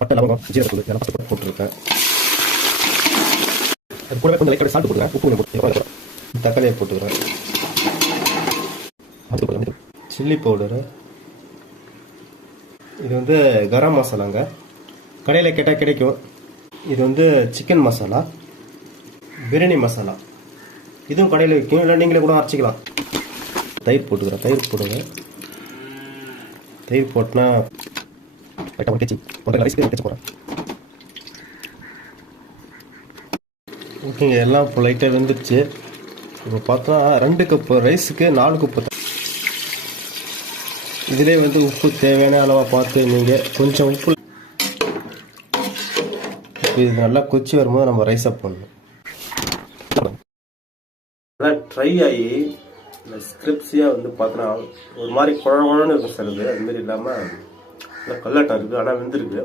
பட்டை லவங்கம் ஜீரகத்தூள் இதெல்லாம் பச்சை போட்டுருக்கேன். அது கூடவே கொஞ்சம் லைட்டாக சால்ட் போட்டுருக்கேன். உப்பு கொஞ்சம் போட்டு தக்காளியை போட்டுக்கிறேன். Chilli powder. இது வந்து கரம் மசாலாங்க, கடையில் கேட்டால் கிடைக்கும். இது வந்து சிக்கன் மசாலா, பிரியாணி மசாலா, இதுவும் கடையில் விற்கும், இல்லை நீங்களே கூட அரைச்சிக்கலாம். தயிர் போட்டுக்கிறேன். தயிர் போடுங்க. தயிர் போட்டினா லைட்டாக தேய்ச்சி ரைஸ்க்கு தேய்ச்சி போகிறேன். ஓகேங்க, எல்லாம் இப்போ லைட்டாக வெந்துருச்சு. இப்போ பார்த்தா 2 கப்பு ரைஸுக்கு 4 கப்பு. இதிலே வந்து உப்பு தேவையான அளவாக பார்த்து நீங்கள் கொஞ்சம் உப்பு. இது நல்லா கொச்சி வரும்போது நம்ம ரைஸை போடணும். நல்லா ட்ரை ஆகி இந்த ஸ்கிரிப்ஸியாக வந்து பார்த்தோன்னா ஒரு மாதிரி குழன்னு இருக்கும் சார். இது அதுமாரி இல்லாமல் நல்லா கல்லாட்டம் இருக்குது, ஆனால் வெந்திருக்கு.